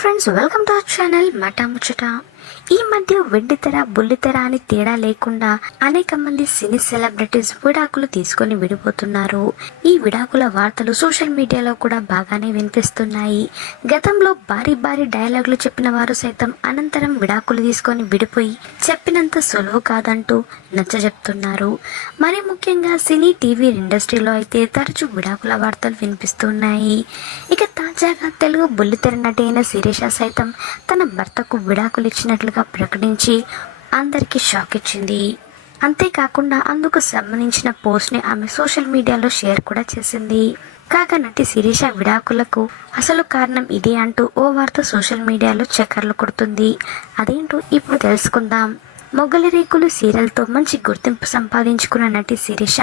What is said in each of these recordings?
Friends welcome to our channel మటా ముచ్చట ఈ మధ్య వెండితెర బుల్లితెర అని తేడా లేకుండా అనేక మంది సినీ సెలబ్రిటీస్ విడాకులు తీసుకొని విడిపోతున్నారు. ఈ విడాకుల వార్తలు సోషల్ మీడియాలో కూడా బాగానే వినిపిస్తున్నాయి. గతంలో భారీ భారీ డైలాగులు చెప్పిన వారు సైతం అనంతరం విడాకులు తీసుకొని విడిపోయి చెప్పినంత సులువు కాదంటూ నచ్చజెప్తున్నారు మరి ముఖ్యంగా సినీ టీవీ ఇండస్ట్రీలో అయితే తరచూ విడాకుల వార్తలు వినిపిస్తున్నాయి. ఇక తాజాగా తెలుగు బుల్లితెర నటి అయిన శిరీష సైతం తన భర్తకు విడాకులు ఇచ్చిన చేసినట్లుగా ప్రకటించి అందరికీ షాక్ ఇచ్చింది. అంతేకాకుండా అందుకు సంబంధించిన పోస్ట్ని ఆమె సోషల్ మీడియాలో షేర్ కూడా చేసింది. కాగా నటి శిరీష విడాకులకు అసలు కారణం ఇదే అంటూ ఓ వార్త సోషల్ మీడియాలో చక్కర్లు కొడుతుంది. అదేంటో ఇప్పుడు తెలుసుకుందాం. మొగలి రేకులు సీరియల్తో మంచి గుర్తింపు సంపాదించుకున్న నటి శిరీష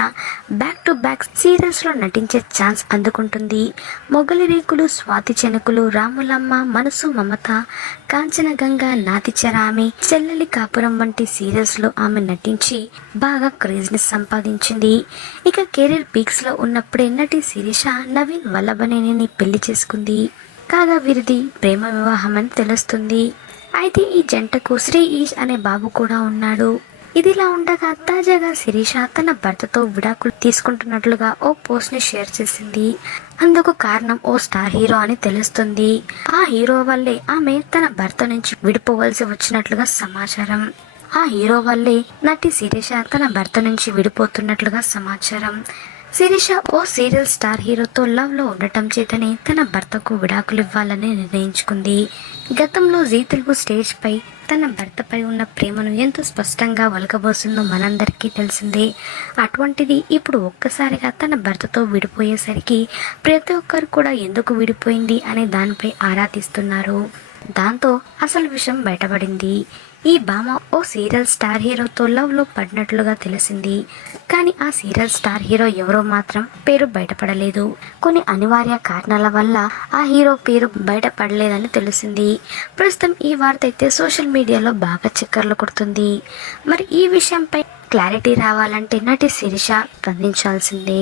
బ్యాక్ టు బ్యాక్ సీరియల్స్లో నటించే ఛాన్స్ అందుకుంటుంది. మొగలి రేకులు స్వాతి చెనుకులు రాములమ్మ మనసు మమత కాంచనగంగ నాతి చరామి చెల్లెలి కాపురం వంటి సీరియల్స్లో ఆమె నటించి బాగా క్రేజ్ని సంపాదించింది. ఇక కెరీర్ పీక్స్లో ఉన్నప్పుడే నటి శిరీష నవీన్ వల్లభనేనిని పెళ్ళి చేసుకుంది. కాగా వీరిది ప్రేమ వివాహం అని తెలుస్తుంది. అయితే ఈ జంటకు శ్రీ ఈష్ అనే బాబు కూడా ఉన్నాడు. ఇదిలా ఉండగా తాజాగా శిరీష తన భర్తతో విడాకులు తీసుకుంటున్నట్లుగా ఓ పోస్ట్ని షేర్ చేసింది. అందుకు కారణం ఓ స్టార్ హీరో అని తెలుస్తుంది. ఆ హీరో వల్లే ఆమె తన భర్త నుంచి విడిపోవలసి వచ్చినట్లుగా సమాచారం. ఆ హీరో వల్లే నటి శిరీష తన భర్త నుంచి విడిపోతున్నట్లుగా సమాచారం. శిరీష ఓ సీరియల్ స్టార్ హీరోతో లవ్లో ఉండటం చేతనే తన భర్తకు విడాకులు ఇవ్వాలని నిర్ణయించుకుంది. గతంలో జీ తెలుగు స్టేజ్ పై తన భర్తపై ఉన్న ప్రేమను ఎంత స్పష్టంగా ఒలకబోసిందో మనందరికీ తెలిసిందే. అటువంటిది ఇప్పుడు ఒక్కసారిగా తన భర్తతో విడిపోయేసరికి ప్రతి ఒక్కరు కూడా ఎందుకు విడిపోయింది అనే దానిపై ఆరా తీస్తున్నారు. దాంతో అసలు విషయం బయటపడింది. ఈ భామ ఓ సీరియల్ స్టార్ హీరోతో లవ్లో పడినట్లుగా తెలిసింది. కానీ ఆ సీరియల్ స్టార్ హీరో ఎవరో మాత్రం పేరు బయటపడలేదు. కొన్ని అనివార్య కారణాల వల్ల ఆ హీరో పేరు బయటపడలేదని తెలిసింది. ప్రస్తుతం ఈ వార్త అయితే సోషల్ మీడియాలో బాగా చక్కర్లు కొడుతుంది. మరి ఈ విషయంపై క్లారిటీ రావాలంటే నటి శిరీష స్పందించాల్సిందే.